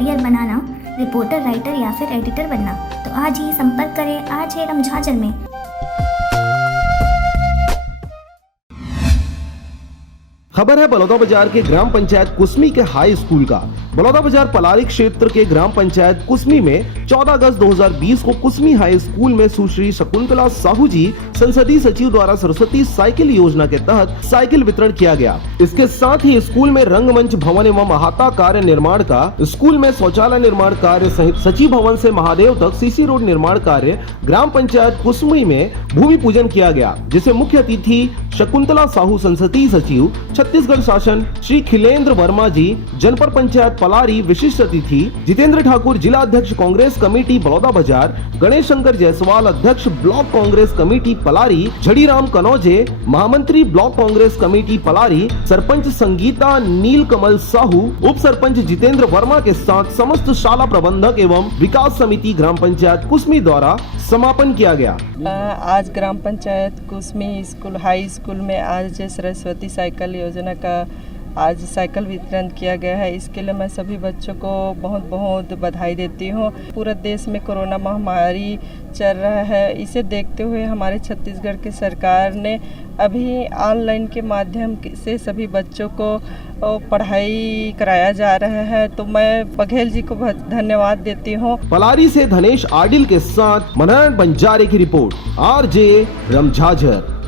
Career बनाना, reporter, writer या फिर editor बनना, तो आज ही संपर्क करें आज है रमझाझर में। खबर है बलौदाबाजार के ग्राम पंचायत कुसमी के हाई स्कूल का। बलौदाबाजार पलारी क्षेत्र के ग्राम पंचायत कुसमी में 14 अगस्त 2020 को कुसमी हाई स्कूल में सुश्री शकुंतला साहू जी संसदीय सचिव द्वारा सरस्वती साइकिल योजना के तहत साइकिल वितरण किया गया। इसके साथ ही स्कूल में रंगमंच भवन एवं अहाता कार्य निर्माण का, स्कूल में शौचालय निर्माण कार्य सहित सचिव भवन से महादेव तक सीसी रोड निर्माण कार्य ग्राम पंचायत कुसमी में भूमि पूजन किया गया, जिसे मुख्य अतिथि शकुंतला साहू संसदीय सचिव छत्तीसगढ़ शासन श्री खिलेंद्र वर्मा जी, जनपद पंचायत पलारी विशिष्ट अतिथि जितेंद्र ठाकुर, जिला अध्यक्ष कांग्रेस कमेटी बलौदाबाजार, गणेश शंकर जायसवाल अध्यक्ष ब्लॉक कांग्रेस कमेटी पलारी, झड़ीराम कनौजे महामंत्री ब्लॉक कांग्रेस कमेटी पलारी, सरपंच संगीता नीलकमल साहू, उप सरपंच जितेंद्र वर्मा के साथ समस्त शाला प्रबंधक एवं विकास समिति ग्राम पंचायत कुसमी द्वारा समापन किया गया। आज ग्राम पंचायत कुसमी स्कूल हाई स्कूल में आज सरस्वती साइकिल योजना का आज साइकिल वितरण किया गया है। इसके लिए मैं सभी बच्चों को बहुत बहुत बधाई देती हूँ। पूरा देश में कोरोना महामारी चल रहा है, इसे देखते हुए हमारे छत्तीसगढ़ की सरकार ने अभी ऑनलाइन के माध्यम से सभी बच्चों को पढ़ाई कराया जा रहा है, तो मैं बघेल जी को बहुत धन्यवाद देती हूँ। पलारी से धनेश आडिल के साथ मनोहर बंजारे की रिपोर्ट, RJ रमझाझर।